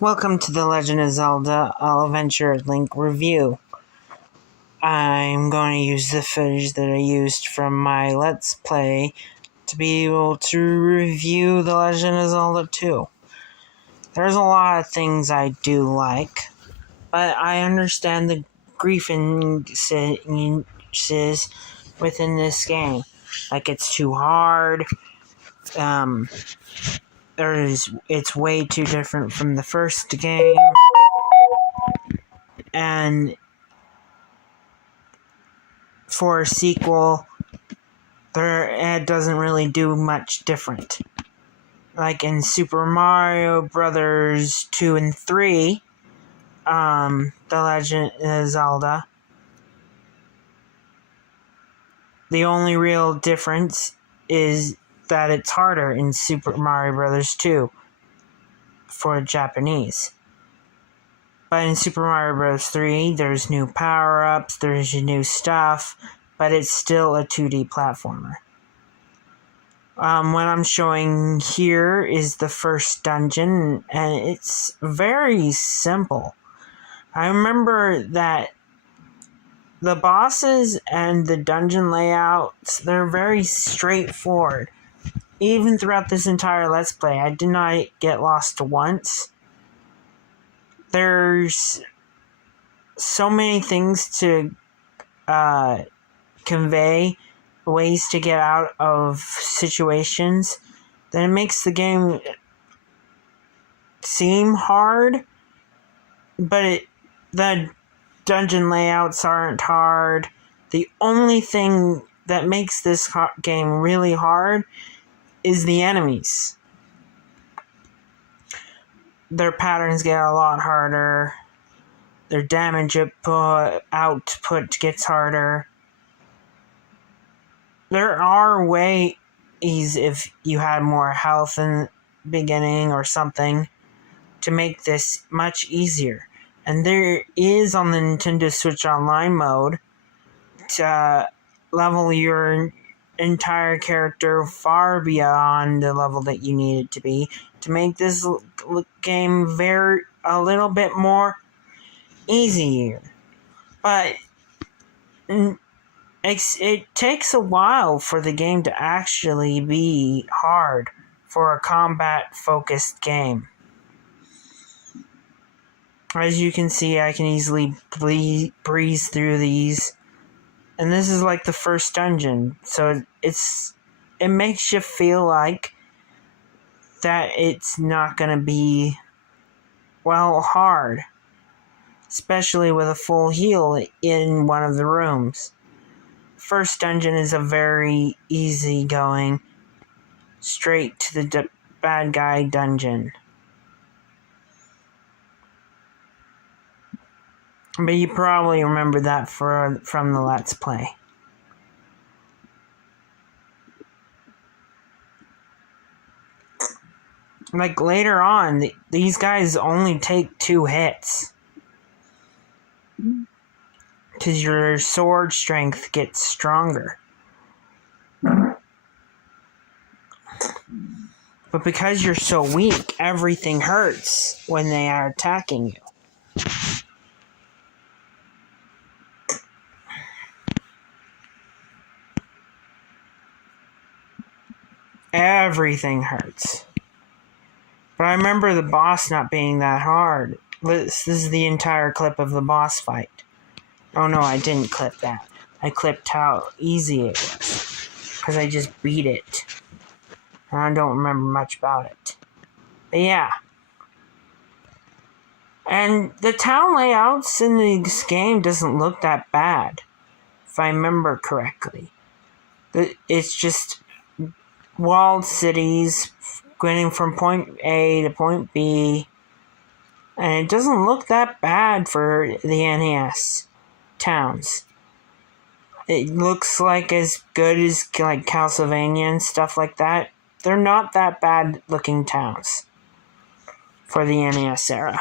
Welcome to the Legend of Zelda Adventure Link review. I'm going to use the footage that I used from my Let's Play to be able to review the Legend of Zelda II. There's a lot of things I do like, but I understand the grievances within this game. Like, it's too hard, it's way too different from the first game, and for a sequel, it doesn't really do much different. Like in Super Mario Brothers 2 and 3, The Legend of Zelda, the only real difference is that it's harder in Super Mario Brothers 2 for Japanese. But in Super Mario Bros. 3, there's new power-ups, there's new stuff, but it's still a 2D platformer. What I'm showing here is the first dungeon, and it's very simple. I remember that the bosses and the dungeon layouts, they're very straightforward. Even throughout this entire Let's Play, I did not get lost once. There's so many things to convey, ways to get out of situations, that it makes the game seem hard, but the dungeon layouts aren't hard. The only thing that makes this game really hard is the enemies. Their patterns get a lot harder. Their damage output gets harder. There are ways, if you had more health in the beginning or something, to make this much easier. And there is, on the Nintendo Switch Online mode, to level your entire character far beyond the level that you need it to be, to make this game a little bit more easier. But it takes a while for the game to actually be hard for a combat-focused game. As you can see, I can easily breeze through these. And this is like the first dungeon, so it makes you feel like that it's not going to be, hard. Especially with a full heal in one of the rooms. First dungeon is a very easy-going, straight to the bad guy dungeon. But you probably remember that from the Let's Play. Like later on, these guys only take 2 hits. Because your sword strength gets stronger. But because you're so weak, everything hurts when they are attacking you. Everything hurts. But I remember the boss not being that hard. This is the entire clip of the boss fight. Oh no, I didn't clip that. I clipped how easy it was. Because I just beat it. And I don't remember much about it. But yeah. And the town layouts in this game doesn't look that bad, if I remember correctly. It's just walled cities going from point A to point B. And it doesn't look that bad for the NES towns. It looks like as good as like Castlevania and stuff like that. They're not that bad looking towns for the NES era.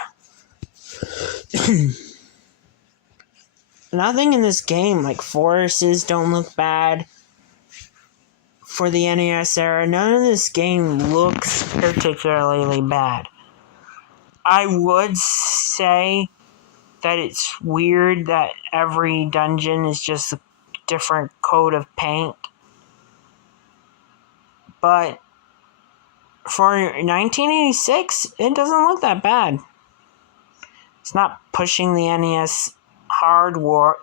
Nothing in this game, like forests, don't look bad for the NES era. None of this game looks particularly bad. I would say that it's weird that every dungeon is just a different coat of paint. But for 1986, it doesn't look that bad. It's not pushing the NES hard war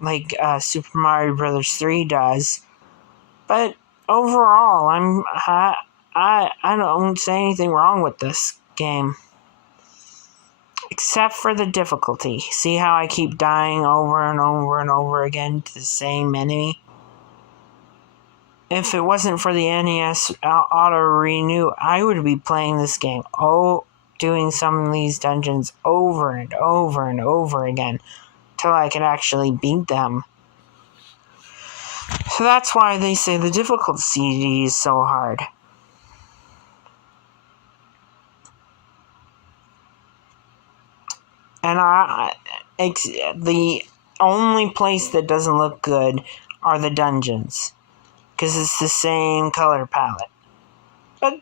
like Super Mario Brothers 3 does. But overall, I don't say anything wrong with this game. Except for the difficulty. See how I keep dying over and over and over again to the same enemy? If it wasn't for the NES auto renew, I would be playing this game. Doing some of these dungeons over and over and over again till I could actually beat them. So that's why they say the difficulty is so hard. And the only place that doesn't look good are the dungeons, because it's the same color palette. But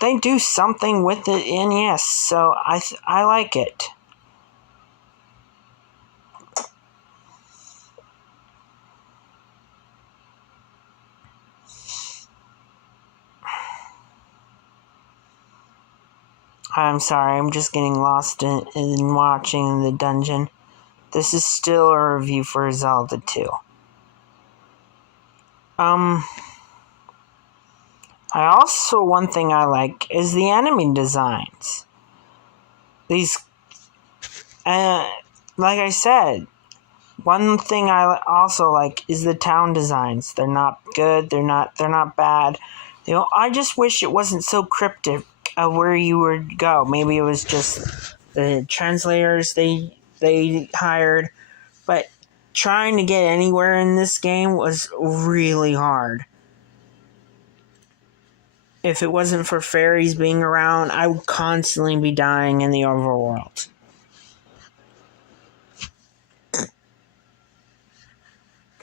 they do something with the NES, so I like it. I'm sorry, I'm just getting lost in watching the dungeon. This is still a review for Zelda II. One thing I like is the enemy designs. These, like I said, one thing I also like is the town designs. They're not good. They're not bad. I just wish it wasn't so cryptic of where you would go. Maybe it was just the translators they hired, but trying to get anywhere in this game was really hard. If it wasn't for fairies being around, I would constantly be dying in the overworld.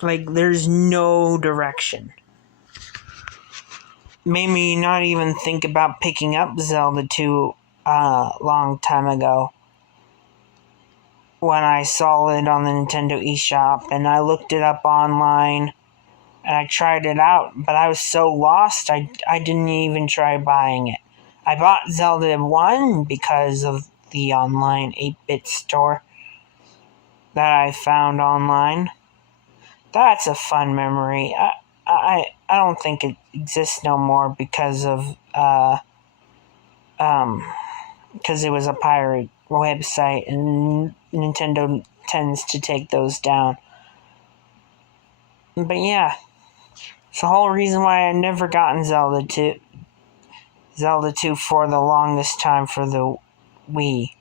Like, there's no direction. Made me not even think about picking up Zelda 2 a long time ago. When I saw it on the Nintendo eShop, and I looked it up online, and I tried it out, but I was so lost, I didn't even try buying it. I bought Zelda 1 because of the online 8-bit store that I found online. That's a fun memory. I don't think it exists no more because of because it was a pirate website, and Nintendo tends to take those down. But yeah, it's the whole reason why I never gotten Zelda 2 for the longest time for the Wii.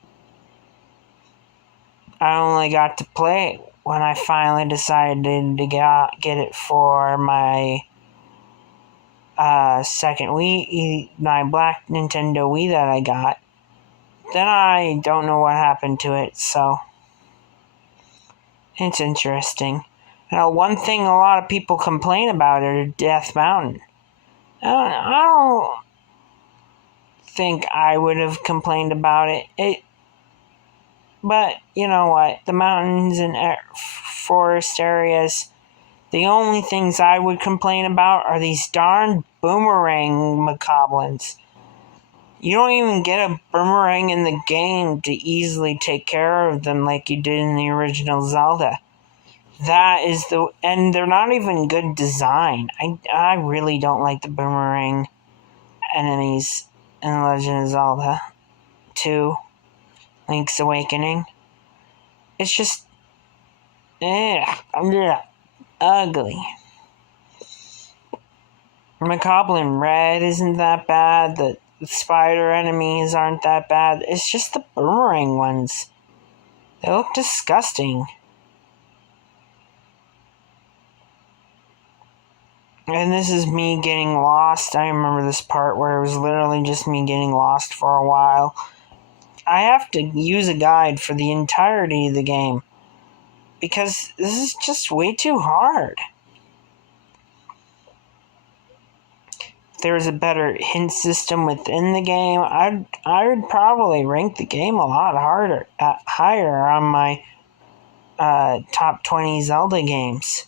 I only got to play it when I finally decided to get it for my second Wii, my black Nintendo Wii that I got. Then I don't know what happened to it, so it's interesting. One thing a lot of people complain about are Death Mountain. I don't think I would have complained about it. But you know what? The mountains and forest areas, the only things I would complain about are these darn boomerang macablins. You don't even get a boomerang in the game to easily take care of them like you did in the original Zelda. And they're not even good design. I really don't like the boomerang enemies in The Legend of Zelda 2, Link's Awakening. It's just, ugly. Macablin Red isn't that bad. The spider enemies aren't that bad. It's just the boomerang ones. They look disgusting. And this is me getting lost. I remember this part where it was literally just me getting lost for a while. I have to use a guide for the entirety of the game, because this is just way too hard. there was a better hint system within the game, I would probably rank the game a lot higher on my top 20 Zelda games.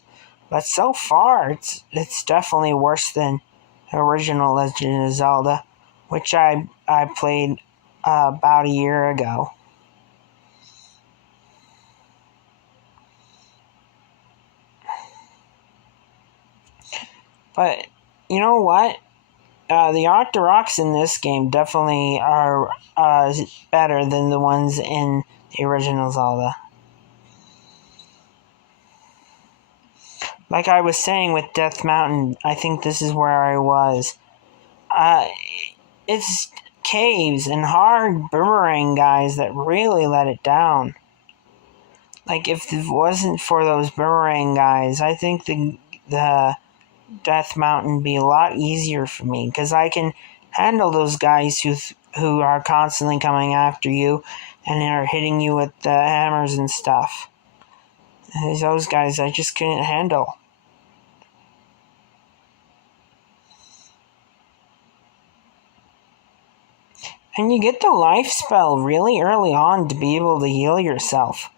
But so far, it's definitely worse than the original Legend of Zelda, which I played about a year ago. But you know what? The Octoroks in this game definitely are better than the ones in the original Zelda. Like I was saying with Death Mountain, I think this is where I was. It's caves and hard boomerang guys that really let it down. Like, if it wasn't for those boomerang guys, I think the Death Mountain be a lot easier for me, because I can handle those guys who are constantly coming after you and are hitting you with the hammers and stuff. Those guys I just couldn't handle. And you get the life spell really early on to be able to heal yourself.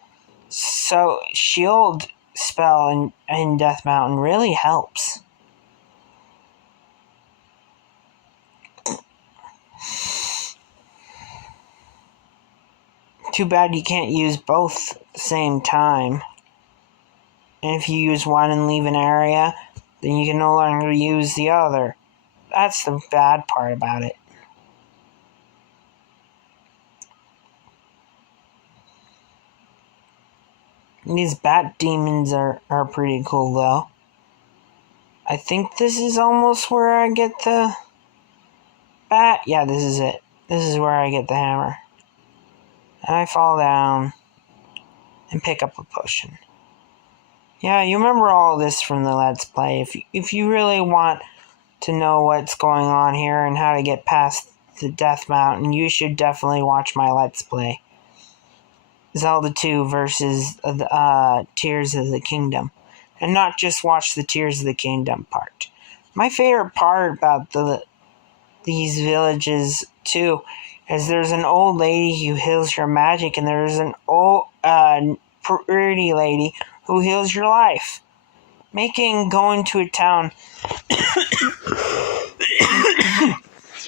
So shield spell in Death Mountain really helps. Too bad you can't use both at the same time. And if you use one and leave an area, then you can no longer use the other. That's the bad part about it. These bat demons are pretty cool, though. I think this is almost where I get the bat. Yeah, this is it. This is where I get the hammer. And I fall down and pick up a potion. Yeah, you remember all this from the Let's Play. If you really want to know what's going on here and how to get past the Death Mountain, you should definitely watch my Let's Play. Zelda II versus Tears of the Kingdom. And not just watch the Tears of the Kingdom part. My favorite part about these villages, too, is there's an old lady who heals your magic, and there's an old pretty lady who heals your life. Making going to a town,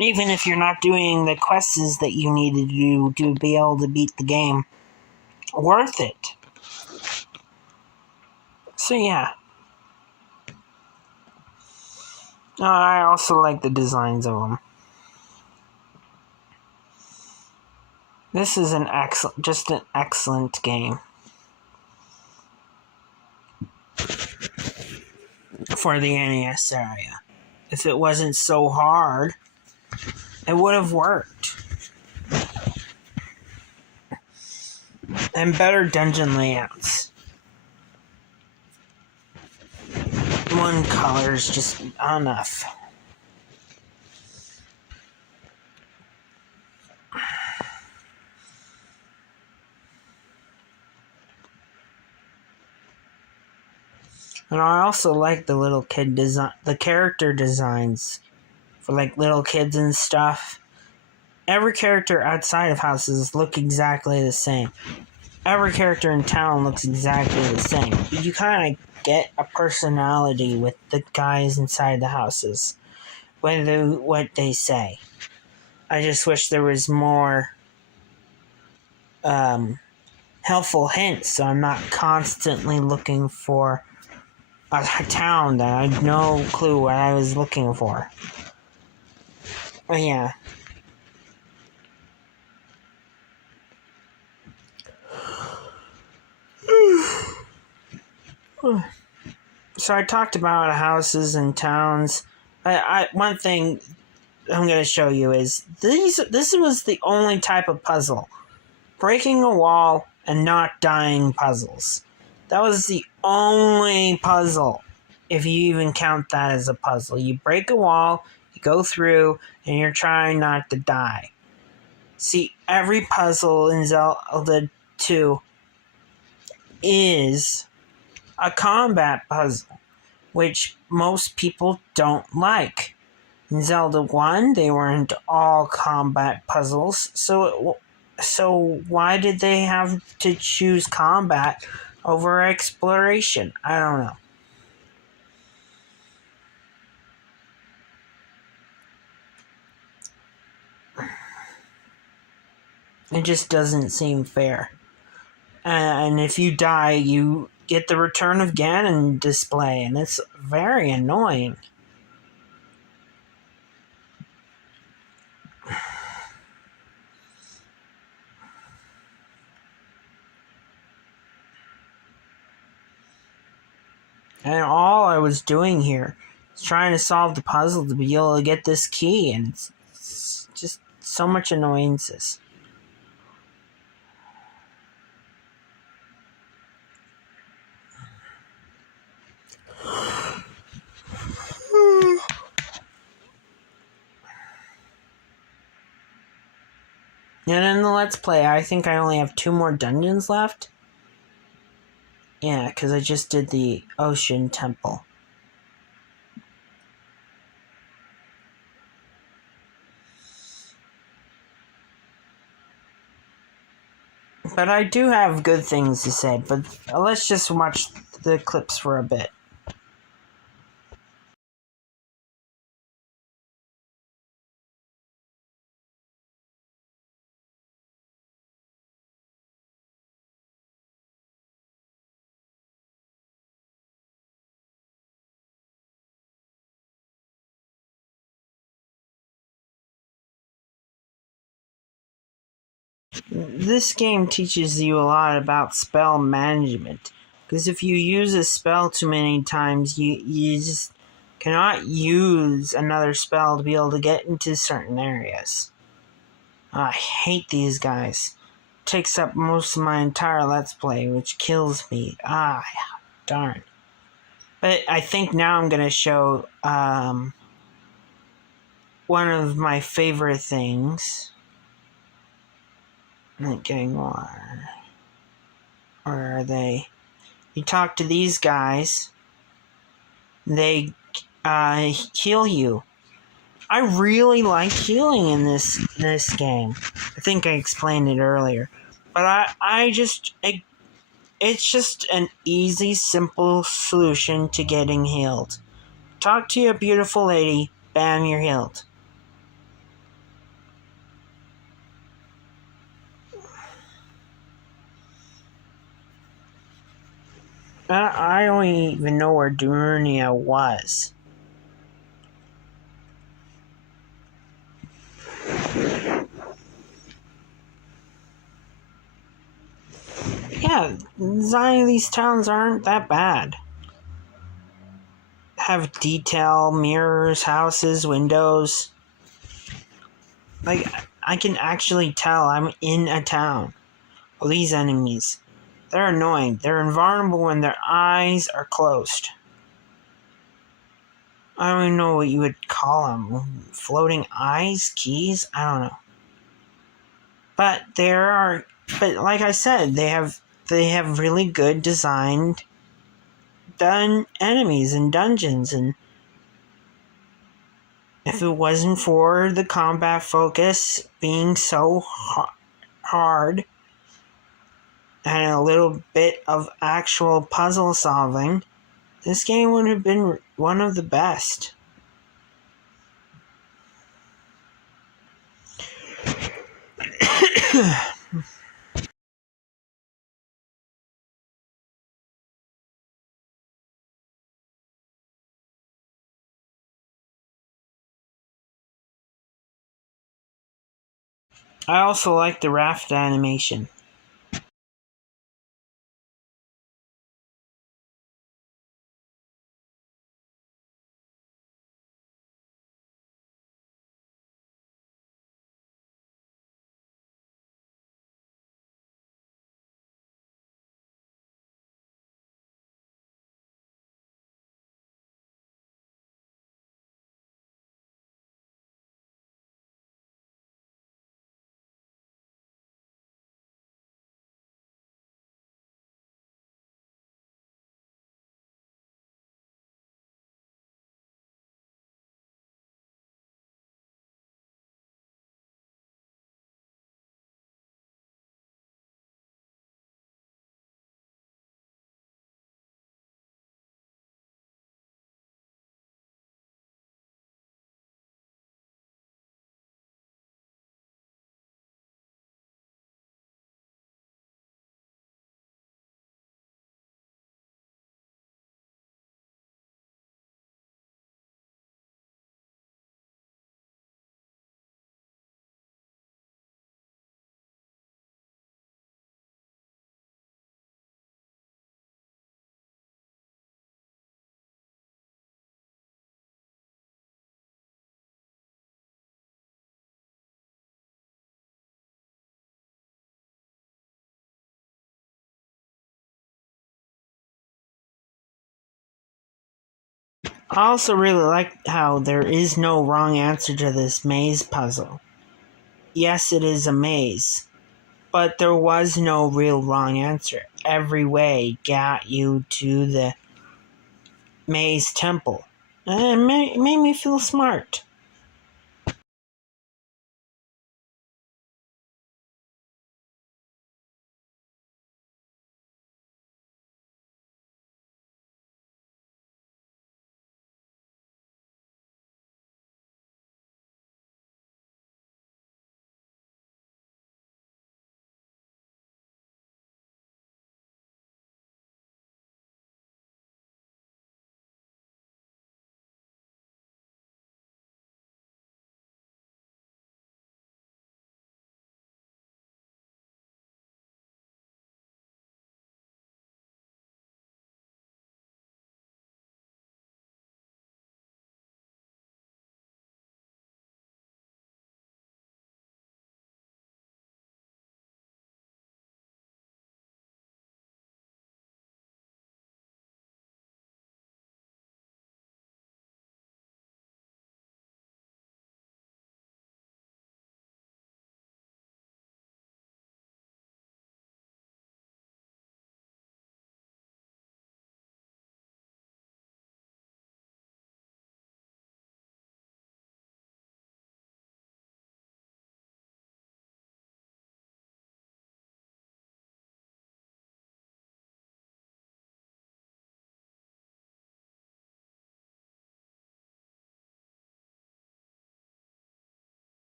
even if you're not doing the quests that you need to do to be able to beat the game, worth it. So yeah. I also like the designs of them. This is an excellent game for the NES area. If it wasn't so hard, it would have worked. And better dungeon layouts. One color is just enough. And I also like the little kid design, the character designs for like little kids and stuff. Every character outside of houses look exactly the same. Every character in town looks exactly the same. You kind of get a personality with the guys inside the houses, what they say. I just wish there was more helpful hints, so I'm not constantly looking for a town that I had no clue what I was looking for. But yeah. So I talked about houses and towns. One thing I'm going to show you is this was the only type of puzzle. Breaking a wall and not dying puzzles. That was the only puzzle, if you even count that as a puzzle. You break a wall, you go through, and you're trying not to die. See, every puzzle in Zelda II is a combat puzzle, which most people don't like. In Zelda 1, they weren't all combat puzzles, so why did they have to choose combat over exploration? I don't know. It just doesn't seem fair. And if you die, you get the Return of Ganon display, and it's very annoying. And all I was doing here is trying to solve the puzzle to be able to get this key, and it's just so much annoyances. And in the Let's Play, I think I only have 2 more dungeons left. Yeah, because I just did the Ocean Temple. But I do have good things to say, but let's just watch the clips for a bit. This game teaches you a lot about spell management. Because if you use a spell too many times, you just cannot use another spell to be able to get into certain areas. I hate these guys. Takes up most of my entire Let's Play, which kills me. Darn. But I think now I'm going to show one of my favorite things. I'm not getting water. Where are they? You talk to these guys. They heal you. I really like healing in this game. I think I explained it earlier. But it's just an easy, simple solution to getting healed. Talk to a beautiful lady, bam, you're healed. I don't even know where Durnia was. Yeah, designing these towns aren't that bad. Have detail, mirrors, houses, windows. Like, I can actually tell I'm in a town. Well, these enemies, they're annoying. They're invulnerable when their eyes are closed. I don't even know what you would call them. Floating eyes? Keys? I don't know. But but like I said, they have really good designed enemies and dungeons, and if it wasn't for the combat focus being so hard and a little bit of actual puzzle solving, this game would have been one of the best. I also like the raft animation. I also really like how there is no wrong answer to this maze puzzle. Yes, it is a maze, but there was no real wrong answer. Every way got you to the maze temple. And it made me feel smart.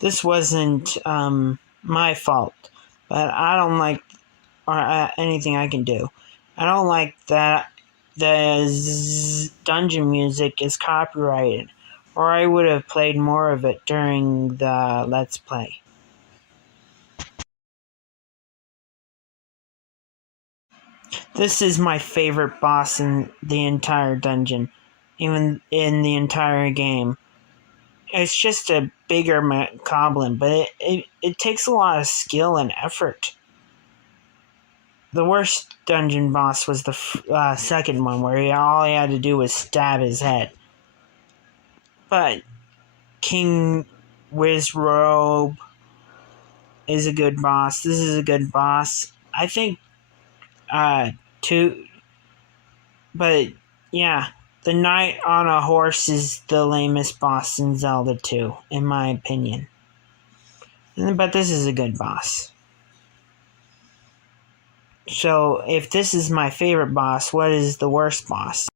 This wasn't my fault, but I don't like or anything I can do. I don't like that the dungeon music is copyrighted, or I would have played more of it during the Let's Play. This is my favorite boss in the entire dungeon, even in the entire game. It's just a bigger goblin, but it takes a lot of skill and effort. The worst dungeon boss was the second one, where all he had to do was stab his head. But King Wizrobe is a good boss. This is a good boss. I think, two... But, yeah, the Knight on a Horse is the lamest boss in Zelda 2, in my opinion. But this is a good boss. So, if this is my favorite boss, what is the worst boss?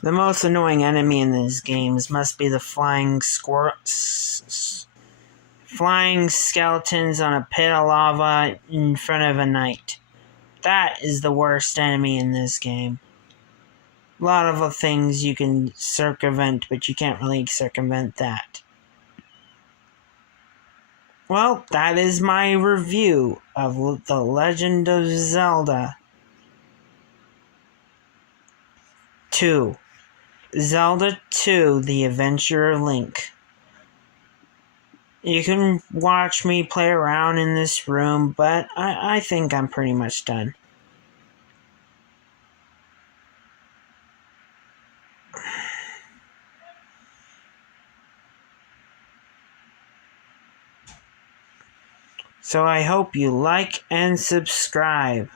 The most annoying enemy in these games must be the flying skeletons on a pit of lava in front of a knight. That is the worst enemy in this game. A lot of things you can circumvent, but you can't really circumvent that. Well, that is my review of The Legend of Zelda 2. Zelda 2, The Adventure of Link. You can watch me play around in this room, but I think I'm pretty much done. So I hope you like and subscribe.